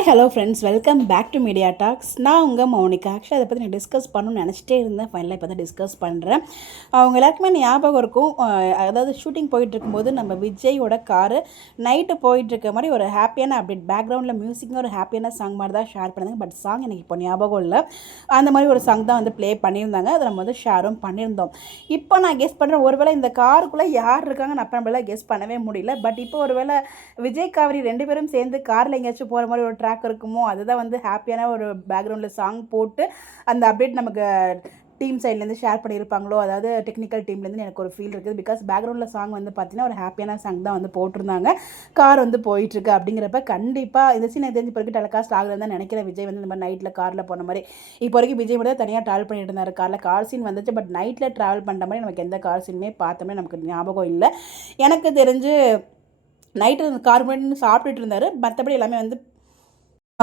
Hi hello friends, welcome back to Media Talks. நான் உங்கள் Mounika. Actually அதை பற்றி நான் டிஸ்கஸ் பண்ணணும்னு நினச்சிட்டே இருந்தேன். ஃபைனலாக இப்போ தான் டிஸ்கஸ் பண்ணுறேன். அவங்க எல்லாருக்குமே ஞாபகம் இருக்கும். அதாவது ஷூட்டிங் போயிட்டுருக்கும்போது நம்ம விஜயோட காரு நைட்டு போயிட்டுருக்க மாதிரி ஒரு ஹாப்பியான அப்டேட், பேக்ரவுண்டில் மியூசிக்கும் ஒரு ஹாப்பியான சாங் மாதிரி தான் ஷேர் பண்ணாங்க. பட் சாங் எனக்கு இப்போ ஞாபகம் இல்லை. அந்த மாதிரி ஒரு சாங் தான் வந்து ப்ளே பண்ணியிருந்தாங்க. அதை நம்ம வந்து ஷேரும் பண்ணியிருந்தோம். இப்போ நான் கெஸ் பண்ணுறேன், ஒருவேளை இந்த காருக்குள்ளே யார் இருக்காங்கன்னு அப்போ நம்மளால் கெஸ் பண்ணவே முடியல. பட் இப்போ ஒருவேளை விஜய் காவிரி 2 பேரும் சேர்ந்து காரில் எங்கேயாச்சும் போகிற மாதிரி ஒரு ட்ராக் இருக்குமோ, அதுதான் வந்து ஹாப்பியான ஒரு பேக்ரவுண்டில் சாங் போட்டு அந்த அப்டேட் நமக்கு டீம் சைட்லேருந்து ஷேர் பண்ணியிருப்பாங்களோ, அதாவது டெக்னிக்கல் டீம்லேருந்து எனக்கு ஒரு ஃபீல் இருக்குது. பிகாஸ் பேக்ரவுண்டில் சாங் வந்து பார்த்தீங்கன்னா ஒரு ஹாப்பியான சாங் தான் வந்து போட்டிருந்தாங்க. கார் வந்து போயிட்டுருக்கு அப்படிங்கிறப்ப கண்டிப்பாக இந்த சீன் தெரிஞ்சு பிறகு டெலிகாஸ்ட் ஆகுதுன்னு தான் நினைக்கிறேன். விஜய் வந்து இந்த மாதிரி நைட்டில் காரில் போன மாதிரி. இப்போ வரைக்கும் விஜய் மட்டும் தனியாக ட்ராவல் பண்ணிட்டு இருந்தார் காரில். கார் சீன் வந்துச்சு, பட் நைட்டில் ட்ராவல் பண்ணுற மாதிரி நமக்கு எந்த கார் சீனுமே பார்த்தோமே நமக்கு ஞாபகம் இல்லை. எனக்கு தெரிஞ்சு நைட்டு கார் முன்னாடி சாப்பிட்டுட்டு இருந்தார்.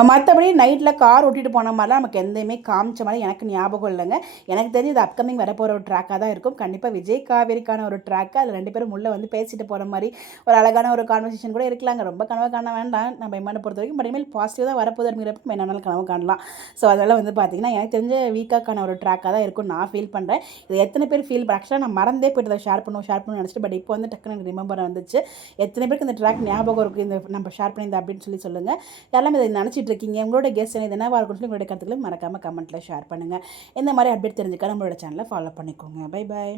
மற்றபடி நைட்டில் கார் ஓட்டிகிட்டு போன மாதிரிலாம் நமக்கு எந்தையுமே காமிச்ச மாதிரி எனக்கு ஞாபகம் இல்லைங்க. எனக்கு தெரிஞ்சு இது அப்கமிங் வரப்போகிற ஒரு ட்ராக்காக தான் இருக்கும். கண்டிப்பாக விஜய் காவேரிக்கான ஒரு ட்ராக்கு. அதில் 2 பேரும் உள்ளே வந்து பேசிட்டு போகிற மாதிரி ஒரு அழகான ஒரு கான்வர்சேஷன் கூட இருக்கலாங்க. ரொம்ப கனவு காண வேண்டாம் நம்ம இம்மானை பொறுத்த வரைக்கும். பட் இனிமேல் பாசிட்டிவ் தான் வரப்போகுது அப்படிங்கிறப்ப நம்ம என்னன்னாலும் கனவு காணலாம். ஸோ அதனால் வந்து பார்த்திங்கன்னா எனக்கு தெரிஞ்ச வீக்காக்கான ஒரு ட்ராக்காக தான் இருக்கும் நான் ஃபீல் பண்ணுறேன். இது எத்தனை பேர் ஃபீல் ஆக்சுவலாக நான் மறந்தே போய்ட்டு அதை ஷேர் பண்ணணும்னு நினச்சிட்டு, பட் இப்போ வந்து டக்குன்னு எனக்கு ரிமெம்பர் வந்துச்சு. எத்தனை பேருக்கு இந்த ட்ராக் ஞாபகம் இருக்குது, இந்த நம்ம ஷேர் பண்ணியிருந்தேன் அப்படின்னு சொல்லுங்கள். எல்லாமே இதை நினச்சிட்டு இருக்கீங்க. உங்களோட கெஸ் இது என்னவா இருக்கும்னு சொல்லி உங்களுடைய கருத்துக்களை மறக்காமல் கமெண்ட்டில் ஷேர் பண்ணுங்கள். இந்த மாதிரி அப்டேட் தெரிஞ்சுக்க நம்மளோட சேனலை ஃபாலோ பண்ணிக்கோங்க. Bye bye.